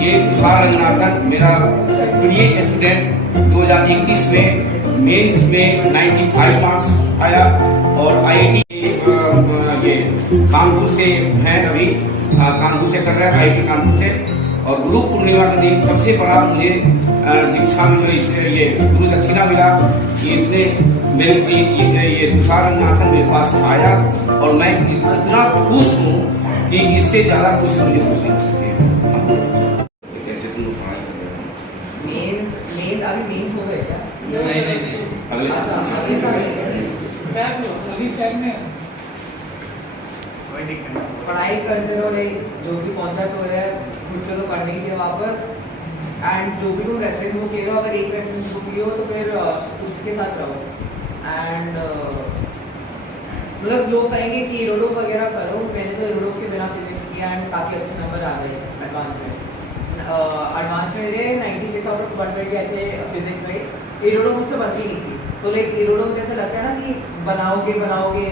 ये तुषार रंगनाथन मेरा प्रिय स्टूडेंट 2021 में मेंस में 95 मार्क्स आया और आईआईटी ये कानपुर से हैं अभी, कानपुर से कर रहा है आईआईटी कानपुर से। और गुरु पूर्णिमा के दिन सबसे बड़ा मुझे दीक्षा में ये गुरु दक्षिणा मिला कि इसने मेरे ये तुषार रंगनाथन मेरे पास आया और मैं इतना खुश हूँ कि इससे ज्यादा खुश मुझे कुछ नहीं हो सकती। कैसे तुम लोग पढ़ाई कर रहे हो? मेंस अभी मेंस हो गए क्या? नहीं अगले साल अगले साल पढ़ाई करते रहो, जो भी कॉन्सेप्ट हो रहा है खुद से तो करना ही चाहिए वापस। एंड जो भी तुम रेफरेंस बुक ले रहे हो, अगर एक रेफरेंस बुक लियो तो फिर उसके साथ रहो। एंड मतलब लोग कहेंगे कि एरोडोप वगैरह करो, मैंने तो एरोडोप के बिना फिजिक्स किया एंड काफ़ी अच्छे नंबर आ गए एडवांस में। एडवांस में मेरे 96 आउट ऑफ 120 आए थे फिजिक्स में। एरोडोप मुझसे बनती नहीं थी, तो लाइक एरोडोप जैसे लगता है ना कि बनाओगे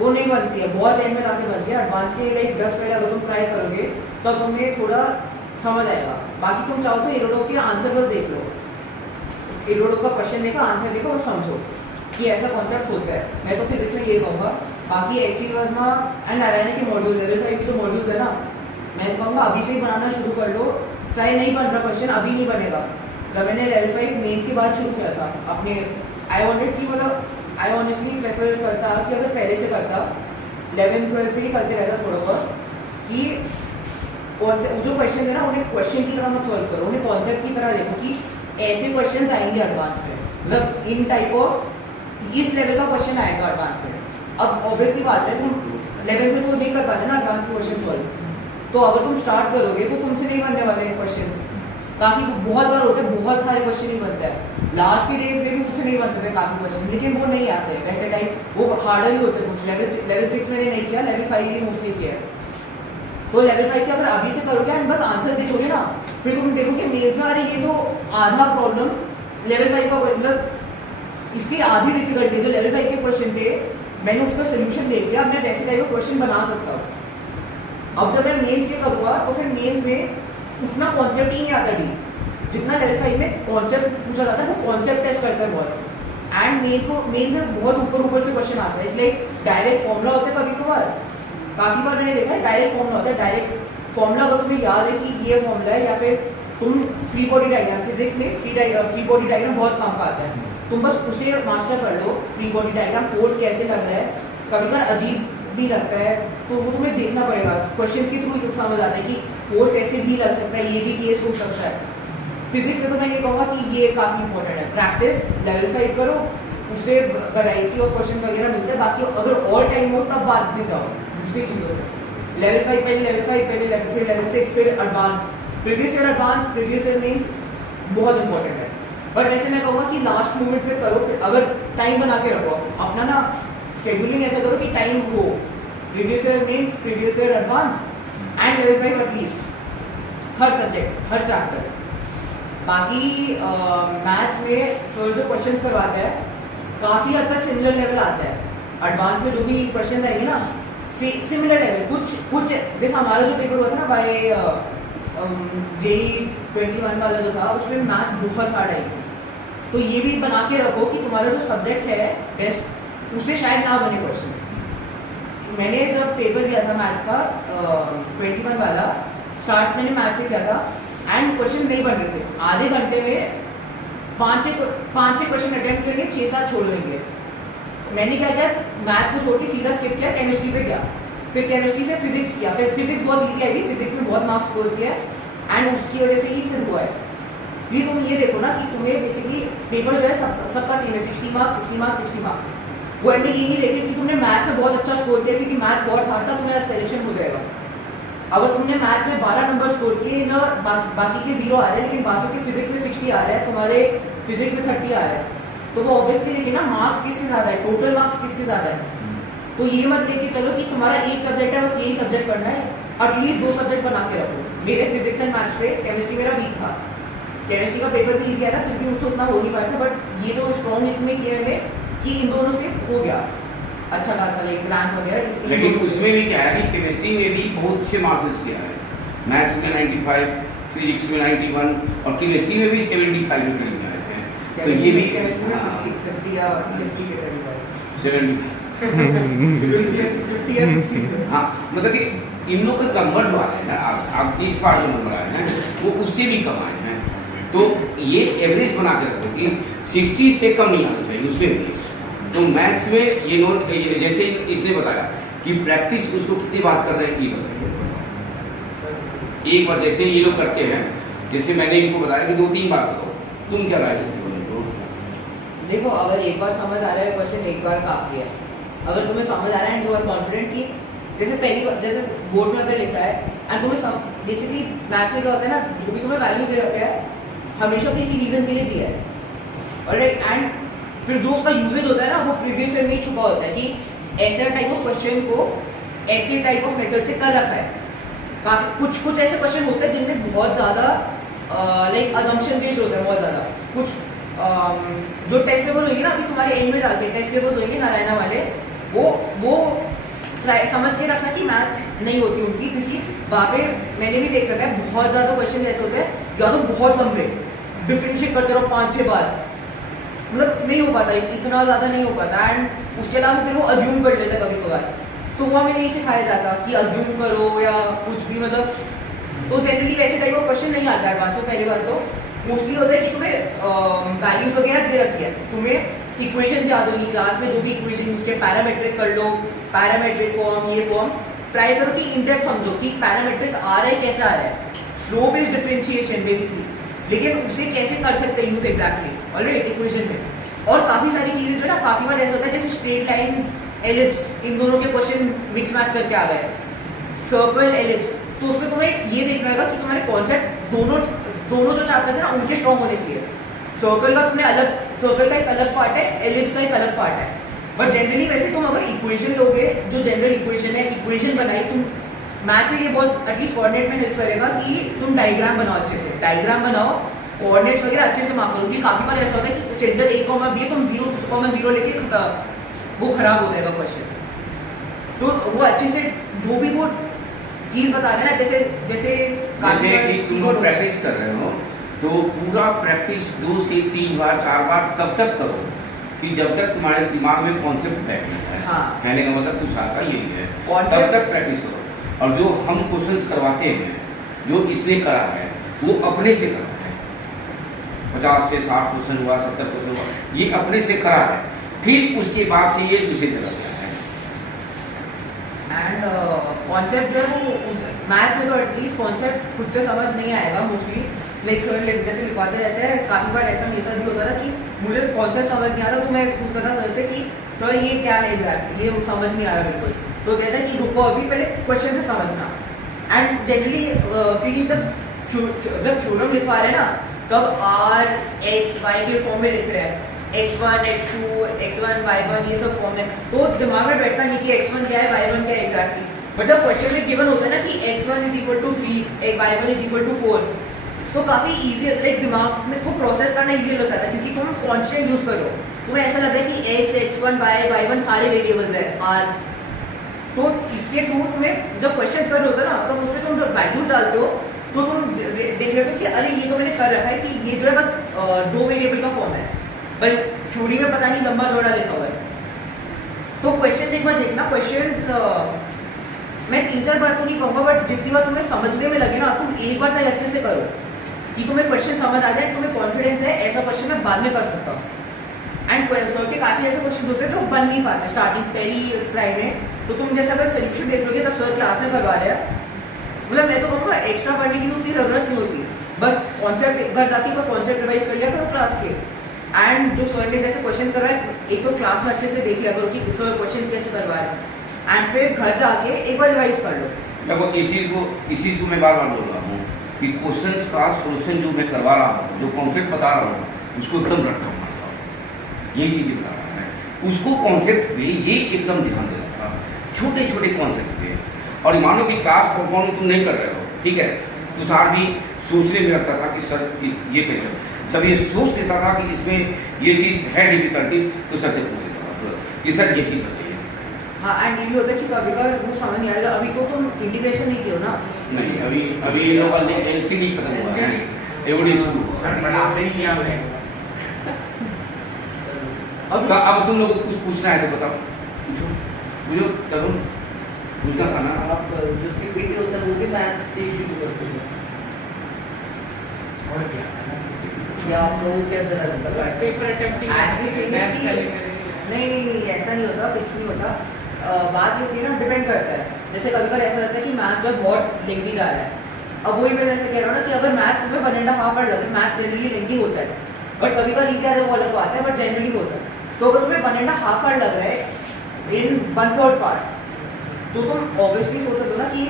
वो नहीं बनती है, बहुत एंड में जाके बनती है। एडवांस के लाइक 10 पहले अगर तुम ट्राई करोगे तो तुम्हें थोड़ा समझ आएगा। बाकी तुम चाहो तो एरोडोप के आंसर बस देख लो, एरोडोप का क्वेश्चन देखो, आंसर देखो और समझो कि ऐसा कॉन्सेप्ट होता है। मैं तो फिजिक्स में ये कहूँगा। बाकी एक्सी वर्मा एंड नारायण के मॉड्यूल लेवल 5 की जो मॉड्यूल्स है ना, मैं कहूँगा अभी से ही बनाना शुरू कर लो। चाहे नहीं बन रहा क्वेश्चन, अभी नहीं बनेगा। जब मैंने लेवल 5 मेन्स की बात शुरू किया था अपने, आई वांटेड कि मतलब आई ऑनेस्टली प्रेफर करता कि अगर पहले से करता 11th-12th से ही करते रहता थोड़ा बहुत, कि जो क्वेश्चन है ना उन्हें क्वेश्चन की तरह मत सॉल्व करो, उन्हें कॉन्सेप्ट की तरह देखो कि ऐसे क्वेश्चन आएंगे एडवांस में, मतलब इन टाइप ऑफ इस लेवल का क्वेश्चन आएगा एडवांस में। अब ऑब्वियसली बात है तुम 11th में तो नहीं कर पाते ना एडवांस के क्वेश्चन सॉल्व, तो अगर तुम स्टार्ट करोगे तो तुमसे नहीं बनने वाले क्वेश्चन। काफ़ी बहुत बार होते हैं, बहुत सारे क्वेश्चन ही बनते हैं। लास्ट के डेज में भी मुझसे नहीं बनते थे काफ़ी क्वेश्चन, लेकिन वो नहीं आते वैसे टाइप, वो हार्डर ही होते कुछ। लेवल 6 मैंने नहीं किया, लेवल 5 ही मोस्टली किया है। तो लेवल 5 के अगर अभी से करोगे एंड बस आंसर देखोगे ना, फिर तुम देखोगे मेन्स में अरे ये तो आधा प्रॉब्लम लेवल 5 का, मतलब इसकी आधी डिफिकल्टी जो लेवल 5 के क्वेश्चन थे मैंने उसका सोल्यूशन देख लिया, अब मैं वैसे टाइप का क्वेश्चन बना सकता हूँ। अब जब मैं मेन्स के करूँगा तो फिर मेन्स में उतना कॉन्सेप्ट ही नहीं आता डी, जितना लेवल 5 में कॉन्सेप्ट पूछा जाता है, वो कॉन्सेप्ट टेस्ट करता है बहुत। एंड मेन्स में बहुत ऊपर से क्वेश्चन आता है। इट्स लाइक डायरेक्ट फॉर्मूला होता है, कभी कभार काफ़ी बार मैंने देखा है डायरेक्ट फॉर्मूला होता है। डायरेक्ट फॉर्मूला अगर तुम्हें याद है कि ये फॉर्मूला है, या फिर तुम फ्री बॉडी डायग्राम, फिजिक्स में फ्री बॉडी डायग्राम बहुत काम का आता है, तुम बस उसे मास्टर कर लो। फ्री बॉडी डायग्राम फोर्स कैसे लग रहा है, कभी कभार अजीब भी लगता है, तो वो तुम्हें देखना पड़ेगा। क्वेश्चंस के थ्रू समझ आता है कि फोर्स ऐसे भी लग सकता है, ये भी केस हो सकता है। फिजिक्स में तो मैं ये कहूँगा कि ये काफ़ी इंपॉर्टेंट है। प्रैक्टिस लेवल 5 करो, उससे वैरायटी ऑफ क्वेश्चन वगैरह मिलता है। बाकी अगर और टाइम हो तब बाद में जाओ दूसरी चीज़ों पर। लेवल 5 पहले फिर लेवल 6 फिर advance, previous year advance, previous year means बहुत इंपॉर्टेंट है। बट ऐसे मैं कहूँगा कि लास्ट मोमेंट पे करो, अगर टाइम बना के रखो अपना ना, शेड्यूलिंग ऐसा करो कि टाइम हो previous year means previous year advance and level 5 at least her subject her chapter. बाकी मैथ्स में फिर जो क्वेश्चंस करवाते हैं काफ़ी हद तक सिमिलर लेवल आता है। एडवांस में जो भी क्वेश्चंस आएंगे ना सिमिलर लेवल, कुछ जैसे हमारा जो पेपर हुआ था ना बाय JEE 21 वाला जो था, उसमें मैथ्स बहुत हार्ड आई। तो ये भी बना के रखो कि तुम्हारा जो सब्जेक्ट है बेस्ट, उससे शायद ना बने क्वेश्चन। मैंने जब पेपर दिया था मैथ्स का 21 वाला, स्टार्ट मैंने मैथ्स से किया था एंड क्वेश्चन नहीं बन रहे थे। आधे घंटे में 5-6 क्वेश्चन अटेम्प्ट करेंगे, 6-7 छोड़ देंगे। मैंने क्या किया, मैथ्स को छोड़ के सीधा स्किप किया, केमिस्ट्री पे गया, फिर केमिस्ट्री से फिजिक्स किया, फिर फिजिक्स बहुत ईजी आई थी, फिजिक्स में बहुत मार्क्स स्कोर किया एंड उसकी वजह से ही फिर हुआ है। ये तुम ये देखो ना कि तुम्हें बेसिकली पेपर जो है सबका सेम है, 60 मार्क्स। वो एंड में ये नहीं देखे कि तुमने मैथ्स में बहुत अच्छा स्कोर किया क्योंकि मैथ्स बहुत हार्ड था, तुम्हें सिलेक्शन हो जाएगा। अगर तुमने मैथ्स में 12 नंबर स्कोर किए ना, बाकी के 0 आ रहे हैं, लेकिन बाकी के फिजिक्स में 60 आ रहा है, तुम्हारे फिजिक्स में 30 आ रहा है, तो वो ऑब्वियसली देखिए ना मार्क्स किसके ज़्यादा है, टोटल मार्क्स किसके ज़्यादा है। तो ये मत लेके चलो कि तुम्हारा एक सब्जेक्ट है बस यही सब्जेक्ट करना है, एटलीस्ट 2 सब्जेक्ट बना के रखो। मेरे फिजिक्स एंड मैथ्स पे केमिस्ट्री मेरा वीक था, केमिस्ट्री का पेपर भी ईजी आया था, फिर भी मुझसे उतना हो नहीं पाया था। बट ये तो स्ट्रॉन्ग इतने किए मैंने कि इन दोनों से हो गया अच्छा खासा लाइक रैंक वगैरह। लेकिन उसमें भी क्या है कि केमिस्ट्री में भी बहुत अच्छे मार्क्स किया है, मैथ्स में 95, फिजिक्स में 91 और केमिस्ट्री में भी 75 के करीब आए थे। तो ये भी केमिस्ट्री में 50 या 50 के करीब आए। 70 50 या 60। हाँ, मतलब कि इन लोग का कन्वर्ट हुआ है ना, आपकी इस बार जो नंबर आए हैं वो उससे भी कम आए हैं। तो ये एवरेज बना के रखो कि 60 से कम नहीं आना चाहिए उसमें भी। तो मैथ्स में ये नोट, जैसे इसने बताया कि प्रैक्टिस उसको कितनी बार कर रहे हैं ये बताइए। एक बार जैसे ये लोग करते हैं, जैसे मैंने इनको बताया कि 2-3 बार करो, तुम क्या राय देते हो इनको? देखो, अगर एक बार समझ आ रहा है क्वेश्चन, एक बार काफी है। अगर तुम्हें समझ आ रहा है एंड यू आर कॉन्फिडेंट कि जैसे पहली बार, जैसे बोर्ड में अगर लिखा है एंड तुम्हें बेसिकली मैथ्स में क्या होता है ना, जो भी तुम्हें वैल्यू दे रखा है हमेशा किसी रीजन के लिए दिया है, ऑलराइट। एंड फिर जो उसका यूजेज होता है ना, वो प्रीवियस ईयर में ही छुपा होता है कि ऐसे टाइप ऑफ क्वेश्चन को ऐसे टाइप ऑफ मेथड से कर रखा है। काफी कुछ ऐसे क्वेश्चन होते हैं जिनमें बहुत ज़्यादा लाइक अजम्पशन बेस्ड होता है, बहुत ज़्यादा। कुछ जो टेस्ट पेपर होंगे ना, अभी तुम्हारे एंड में जाके टेस्ट पेपर्स होंगे नारायणा वाले, वो समझ के रखना कि मैथ्स नहीं होती उनकी, क्योंकि वहाँ पे मैंने भी देख रखा है बहुत ज़्यादा क्वेश्चन ऐसे होते हैं, या तो बहुत लंबे डिफरेंशिएट करते रहो 5-6 बार, मतलब नहीं हो पाता, इतना ज़्यादा नहीं हो पाता। एंड उसके अलावा फिर वो अज्यूम कर लेता कभी कभार, तो वो हमें नहीं सिखाया जाता कि अज्यूम करो या कुछ भी, मतलब तो जनरली वैसे टाइप ऑफ क्वेश्चन नहीं आता एडवांस में। पहली बार तो मोस्टली होता है कि तुम्हें वैल्यूज वगैरह दे रखी है, तुम्हें इक्वेशन याद होगी क्लास में, जो भी इक्वेशन यूज किया पैरामेट्रिक कर लो, पैरामेट्रिक फॉर्म, ये फॉर्म ट्राई करो कि इन डेप्थ समझो कि पैरामेट्रिक आ रहा है कैसे आ रहा है, स्लोप इज डिफरेंशिएशन बेसिकली, लेकिन उसे कैसे कर सकते हैं यूज एग्जैक्टली ऑलराइट इक्वेशन में। और काफ़ी सारी चीज़ें जो है ना, काफ़ी बार ऐसा होता है जैसे स्ट्रेट लाइन्स, एलिप्स, इन दोनों के क्वेश्चन मिक्स मैच करके आ गए, सर्कल, एलिप्स, तो उसमें तुम्हें ये देखना होगा कि तुम्हारे कॉन्सेप्ट दोनों जो चैप्टर्स है ना उनके स्ट्रॉन्ग होने चाहिए। सर्कल का अपने अलग, सर्कल का एक अलग पार्ट है, एलिप्स का एक अलग पार्ट है। बट जनरली वैसे तुम अगर इक्वेशन लोगे, जो जनरल इक्वेशन है, इक्वेशन बनाई तुम मैथ से, ये बहुत एटलीस्ट कोऑर्डिनेट में हेल्प करेगा कि तुम डायग्राम बनाओ, अच्छे से डायग्राम बनाओ, कोऑर्डिनेट्स वगैरह अच्छे से मार्क करो। कि काफ़ी बार ऐसा होता है कि सेंटर a, b तुम 0,0 लेके वो खराब हो जाएगा क्वेश्चन। तो वो अच्छे से जो भी वो चीज़ बता रहे हैं ना, जैसे कि तुम प्रैक्टिस कर रहे हो, तो पूरा प्रैक्टिस 2 से 3 बार 4 बार तब तक करो कि जब तक तुम्हारे दिमाग में कॉन्सेप्ट बैठ है। हाँ। कहने का मतलब तुषार का यही है, Concept- तब तक प्रैक्टिस करो। और जो हम क्वेश्चंस करवाते हैं, जो इसने करा है वो अपने से करा है, 50 से 60 क्वेश्चन हुआ, 70 क्वेश्चन हुआ, ये अपने से करा है, फिर उसके बाद से ये दूसरी तरफ गया है। एंड कॉन्सेप्ट जो है वो मैथ्स में तो एटलीस्ट कॉन्सेप्ट खुद से समझ नहीं आएगा मोस्टली, लाइक सर जैसे लिखवाते रहते हैं। काफ़ी बार ऐसा मेरे साथ भी होता था कि मुझे कॉन्सेप्ट समझ नहीं आता, तो मैं पूछता था सर से कि सर ये क्या है एग्जैक्ट, ये वो समझ नहीं आ रहा बिल्कुल, तो कहता है कि रुको अभी पहले क्वेश्चन से समझना। एंड जनरली जब थ्योरम लिखवा रहे हैं ना, तब R, X, Y के फॉर्म में लिख रहे हैं, x1, x2, x1, y1, ये सब फॉर्म है, तो दिमाग में बैठता नहीं कि x1 क्या है, y1 क्या है एग्जैक्टली। बट जब क्वेश्चन में गिवन होता है ना कि x1 = 3, y1 = 4, तो काफ़ी ईजी, लाइक दिमाग में को प्रोसेस करना ईजी लगता है, क्योंकि तुम कॉन्स्टेंट यूज करो, तुम्हें ऐसा लग रहा है कि x, x1, y1 सारे वेरिएबल्स है r, तो इसके थ्रू तुम्हें जब क्वेश्चन कर रहे होते हैं ना, तब उसमें तुम जब वैल्यूज डालते हो तो तुम देख लेते हो कि अरे ये तो मैंने कर रखा है कि ये जो है बस 2 वेरिएबल का फॉर्म है, बट थ्योरी में पता नहीं लंबा चौड़ा देखा हुआ है। तो क्वेश्चन एक बार देखना, क्वेश्चन मैं 3-4 बार तो नहीं कहूँगा, बट जितनी बार तुम्हें समझने में लगे ना, तुम एक बार चाहे अच्छे से करो कि तुम्हें क्वेश्चन समझ आ जाए, तुम्हें कॉन्फिडेंस है ऐसा क्वेश्चन मैं बाद में कर सकता हूँ। एंड सर के काफ़ी ऐसे क्वेश्चन होते हैं जो बन नहीं पाते स्टार्टिंग पहली ट्राई में, तो तुम जैसे अगर सोल्यूशन देख लोगे जब सर क्लास में करवा रहे हैं, मतलब मैं तो कहूँगा एक्स्ट्रा पढ़ने की उतनी ज़रूरत नहीं होती, बस कॉन्सेप्ट घर जाके कोई कॉन्सेप्ट रिवाइज कर लिया करो क्लास के। एंड जो सर ने जैसे क्वेश्चन करवाए, एक तो क्लास में अच्छे से देख लिया करो कि सर क्वेश्चन कैसे करवा रहे हैं, एंड फिर घर जाके एक बार रिवाइज कर लो। देखो इस चीज़ को मैं बार बार बोल रहा हूँ कि क्वेश्चंस का सोल्यूशन जो मैं करवा रहा हूँ, जो कॉन्सेप्ट बता रहा हूँ, उसको एकदम रट्टा मार रहा हूँ, ये चीज़ें बता रहा है, उसको कॉन्सेप्ट पे ये एकदम ध्यान देना था, छोटे छोटे कॉन्सेप्ट पे। और मानो कि क्लास परफॉर्म तुम नहीं कर रहे हो, ठीक है, तुषार भी सोचने में लगता था कि सर ये कैसे, जब ये सोच लेता था कि इसमें ये चीज़ है डिफिकल्टी, तो सर से पूछ लेता था कि सर ये चीज़ बताइए। हाँ, एंड ये भी होता है कि कभी कभी वो समझ नहीं आएगा, अभी तो तुम इंटीग्रेशन नहीं किया ना। नहीं, अभी ये लोग LCD खत्म हुआ एवढी स्कूल अब तुम लोग को कुछ पूछना है तो बताओ, पूछो तरुण, पूछना था ना। आप जो सीपीटी होता है वो भी मैथ्स से शुरू करते हैं या आप लोगों को कैसे रहता है? नहीं ऐसा नहीं होता, फिक्स नहीं होता। बात ये होती है ना, डिपेंड करता है। जैसे कभी कभी ऐसा लगता है कि मैथ जो बहुत लेंथी जा रहा है। अब वही मैं जैसे कह रहा हूँ ना कि अगर मैथ में 1.5 आवर लगे, मैथ जनरली लेंथी होता है, बट कभी कभी इजी आ जाए वो अलग बात है, बट जनरली होता है। तो अगर तुम्हें 1.5 आवर लग रहा है इन 1/3 पार्ट, तो तुम ऑब्वियसली सोच सकते हो ना कि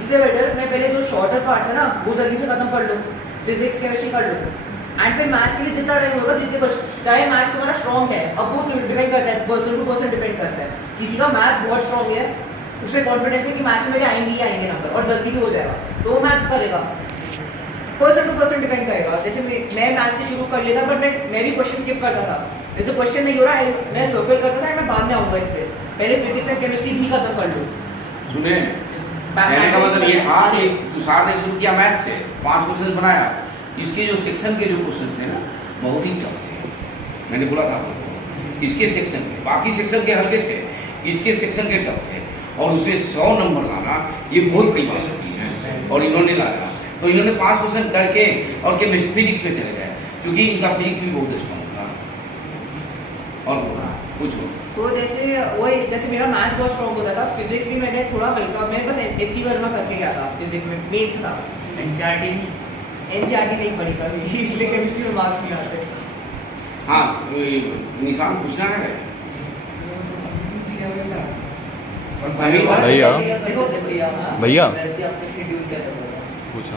इससे बेटर मैं पहले जो शॉर्टर पार्ट्स है ना वो जल्दी से खत्म कर लूँ, फिजिक्स केमिस्ट्री कर लूँ, एंड फिर मैथ्स के लिए जितना टाइम होगा, जितने चाहे मैथ्स तुम्हारा स्ट्रॉन्ग है, अब वो डिपेंड करता है, पर्सन टू पर्सन डिपेंड करता है। किसी का मैथ्स बहुत स्ट्रॉन्ग है, उसे कॉन्फिडेंस है कि मैथ्स में मेरे आएंगे ही आएंगे नंबर और जल्दी भी हो जाएगा, तो वो मैथ्स करेगा। पर्सन टू पर्सन डिपेंड करेगा। जैसे मैं मैथ्स से शुरू कर लेता, बट मैं भी क्वेश्चन स्किप करता था। जैसे क्वेश्चन नहीं हो रहा है, मैं सर्कल करता था, मैं बाद में आऊंगा इस पे, पहले फिजिक्स एंड केमिस्ट्री भी खत्म कर लूँ। सुने, कहने का मतलब ये था कि तुषार ने शुरू किया मैथ से, 5 क्वेश्चन बनाया, इसके जो सेक्शन के जो क्वेश्चन थे ना बहुत ही टफ थे, मैंने बोला था आपको। इसके सेक्शन के, बाकी सेक्शन के हल्के थे, इसके सेक्शन के टफ थे, और उसमें 100 नंबर लाना ये बहुत बड़ी बात होती है, और इन्होंने लाया। तो इन्होंने 5 क्वेश्चन करके और केमिस्ट्री फिजिक्स में चले गए, क्योंकि इनका फिजिक्स भी बहुत स्ट्रॉन्ग था। और कुछ तो जैसे मेरा मैथ बहुत स्ट्रॉन्ग होता था, फिजिक्स भी मैंने थोड़ा हल्का, मैं बस एचसी वर्मा करके गया था फिजिक्स में, मेथ्स था। एनसीईआरटी नहीं पढ़ी कभी, इसलिए केमिस्ट्री में मार्क्स नहीं आते। हाँ, निशान पूछना है भैया भैया वैसे आपने शेड्यूल क्या था? पूछा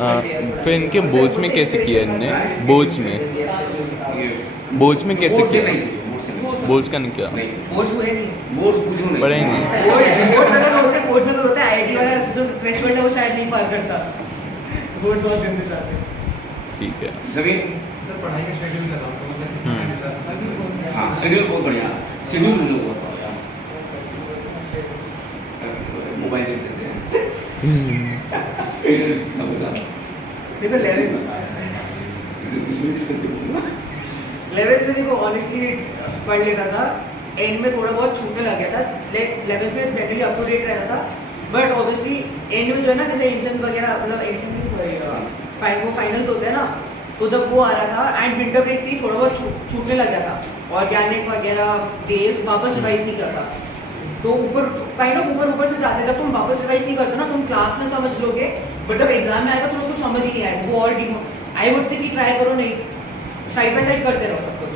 हाँ। फिर इनके बोर्ड्स में कैसे किया इनने, बोर्ड्स में कैसे किया, बोर्ड्स का नहीं किया, बोर्ड्स हुए नहीं, बोर्ड पूछो नहीं, पढ़े ही नहीं। बोर्ड्स अगर होते आईआईटी वाला जो थ्रेशोल्ड है वो शायद नहीं पार करता। बोर्ड्स बहुत गंदे जाते हैं। ठीक है। जमीन सर पढ़ाई का शेड्यूल कर रहा हूँ तो मतलब हाँ, शेड्यूल बहुत बढ़िया, शेड्यूल हम लोग होता है मोबाइल देख देते हैं। अब बता, देखो लेवल पे देखो ऑनेस्टली पढ़ लेता था, एंड में थोड़ा बहुत छूटने लग गया था, लेवल पे जनरली अप टू डेट रहता था, बट ऑब्वियसली एंड में जो है ना, जैसे एंशन वगैरह, मतलब एंशन नहीं वो फाइनल्स होते हैं ना, तो जब वो आ रहा था एंड विंटर ब्रेक से ही थोड़ा बहुत छूटने लग गया था, ऑर्गेनिक वगैरह डेज वापस रिवाइज नहीं करता, तो ऊपर ऊपर से जाते, जब तुम वापस रिवाइज नहीं करते ना, तुम क्लास में समझ लोगे, बट जब एग्जाम में आएगा तो कुछ समझ ही नहीं आएगा। वो और आई वुड से कि ट्राई करो, नहीं साइड बाय साइड करते रहो सब कुछ।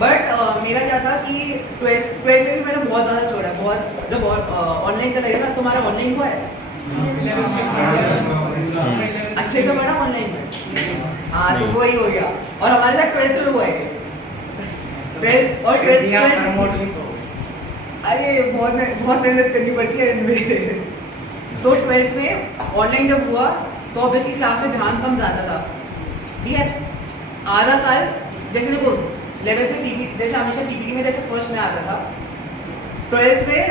बट मेरा क्या था कि 12th में भी मैंने बहुत ज़्यादा छोड़ा, बहुत, जब ऑनलाइन चला गया ना, तुम्हारा ऑनलाइन हुआ है अच्छे से पढ़ा ऑनलाइन में, हाँ, तो वही हो गया। और हमारे साथ 12th में हुआ है, 12th अरे बहुत मेहनत करनी पड़ती है इनमें। तो 12th में ऑनलाइन जब हुआ तो ऑब्वियसली क्लास में ध्यान कम जाता था, ठीक है। आधा साल जैसे देखो लेवल पे सीपीटी, जैसे हमेशा सीपीटी में जैसे फर्स्ट में आता था, 12th में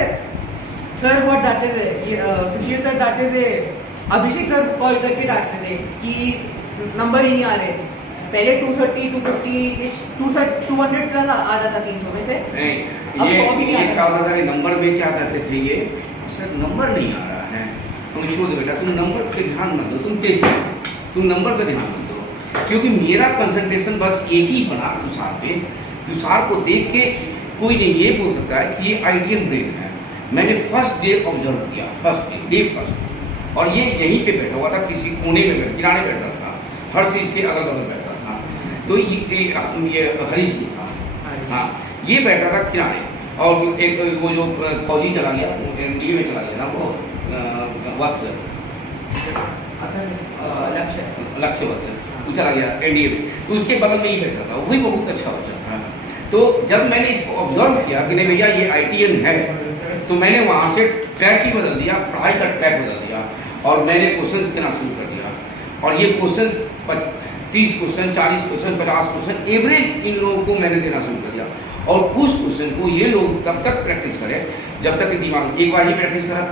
सर बहुत डांटते थे, सुशील सर डांटते थे, अभिषेक सर कॉल करके डांटते थे कि नंबर ही नहीं आ रहे। पहले 230, 250, 200 प्लस आ जाता 300 में से। नहीं, अब ये 100 भी नहीं क्या आता। होता था कि नंबर में क्या करते थे ये, सर नंबर नहीं आ रहा है, तुम छोड़ दो बेटा, तुम नंबर पे ध्यान मत दो, तुम टेस्ट करो, तुम नंबर पे ध्यान मत दो। क्योंकि मेरा कंसंट्रेशन बस एक ही बना तुषार पे, तुषार को देख के कोई नहीं ये बोल सकता है कि ये आइडियन ब्रेन है। मैंने फर्स्ट डे ऑब्जर्व किया, फर्स्ट डे, और ये यहीं पे बैठा हुआ था, किसी कोने में किनारे बैठा था, हर चीज के अगल बगल बैठा था। तो ये हरीश भी था, हाँ, ये बैठा था किनारे, और एक वो जो फौजी चला गया, एनडीए में चला गया ना, वो वत्स, अच्छा, लक्ष्य वत्स, वो चला गया एनडीए में, तो उसके बगल में ही बैठा था, वो भी बहुत अच्छा बच्चा था। तो जब मैंने इसको ऑब्जर्व किया कि नहीं भैया ये आईटीएन है, तो मैंने वहाँ से ट्रैक ही बदल दिया, पढ़ाई का ट्रैक बदल दिया, और मैंने क्वेश्चन देना शुरू कर दिया। और ये question 30 question, 40 question, 50 question average in लोगों को मैंने देना शुरू कर दिया। और उस क्वेश्चन को ये लोग तब तक प्रैक्टिस करें जब तक दिमाग, एक बार ही प्रैक्टिस करा,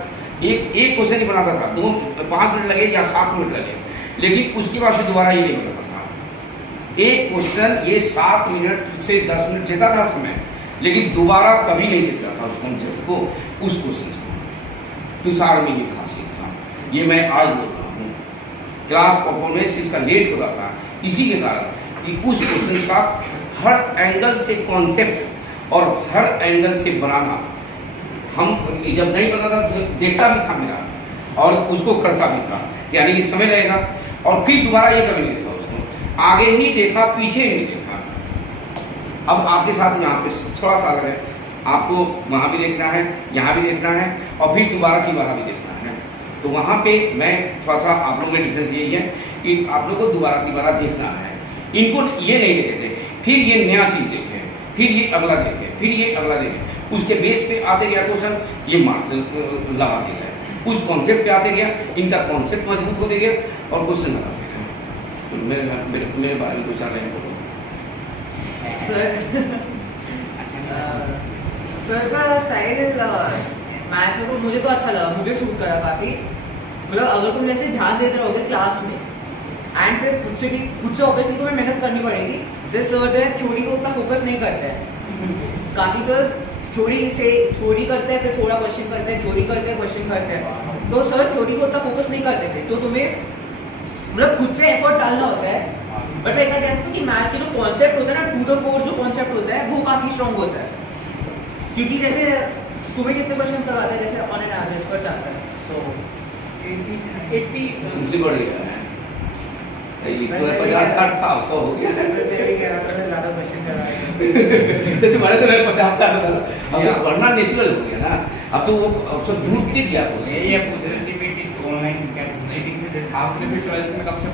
एक क्वेश्चन ही बनाता था, 5 मिनट लगे या 7 मिनट लगे, लेकिन उसके बाद से दोबारा ये नहीं बताता था। एक क्वेश्चन ये 7 मिनट से 10 मिनट लेता था समय, लेकिन दोबारा कभी नहीं देखता था उस कॉन्सेप्ट को, उस क्वेश्चन को। तुषार में ये खासियत था, ये मैं आज बोल रहा हूँ। क्लास परफॉर्मेंस इसका लेट होता था इसी के कारण कि उस क्वेश्चन का हर एंगल से कॉन्सेप्ट और हर एंगल से बनाना, हम जब नहीं पता था तो देखता भी था मेरा और उसको करता भी था, यानी कि समय लगेगा। और फिर दोबारा ये कभी नहीं देखा उसको, आगे ही देखा, पीछे ही नहीं देखा। अब आपके साथ यहाँ पे थोड़ा सा अलग है, आपको वहाँ भी देखना है, यहाँ भी देखना है, और फिर दोबारा तिबारा भी देखना है। तो वहाँ पे मैं थोड़ा सा आप लोगों में डिफरेंस यही है कि आप लोगों को दोबारा तिबारा देखना है। इनको ये नहीं देखे थे, फिर ये नया चीज़ देखे, फिर ये अगला देखे, फिर ये अगला देखे, उसके बेस पे आते गया क्वेश्चन, ये लगा के गया, उस कॉन्सेप्ट पे आते गया, इनका कॉन्सेप्ट मजबूत होते गया और क्वेश्चन लगाते गया। तो मेरे बारे में कुछ आ रहे हैं सर का स्टाइल मैथ्स में तो मुझे तो अच्छा लगा, मुझे सूट करा काफ़ी। मतलब अगर तुम जैसे ध्यान देते रहोगे क्लास में एंड फिर खुद से ऑब्वियसली तुम्हें मेहनत करनी पड़ेगी। जैसे सर जो है थ्योरी को उतना फोकस नहीं करते हैं, काफ़ी सर थ्योरी करते हैं, फिर थोड़ा क्वेश्चन करते हैं, थ्योरी करते हैं, क्वेश्चन करते हैं। तो सर थ्योरी को उतना फोकस नहीं करते थे, तो तुम्हें मतलब खुद से एफर्ट डालना होता है। बट मैं क्या कहता हूँ कि मैथ्स के जो कॉन्सेप्ट होता है ना, टू द कोर जो कॉन्सेप्ट होता है वो काफ़ी स्ट्रॉन्ग होता है। क्योंकि जैसे तुम्हें कितने क्वेश्चन करवाते हैं जैसे ऑन एन एवरेज पर चैप्टर? So, 80 तुमसे बढ़ गया है, 50-60 था, 100 हो गया। ज़्यादा क्वेश्चन करवाए तो तुम्हारे तो मैं 50-60 था, अब तो पढ़ना नेचुरल हो गया ना, अब तो वो अब सब ढूंढते क्या ये पूछ रहे CBT ऑनलाइन कैसे चीटिंग से आपने भी 12th में कब से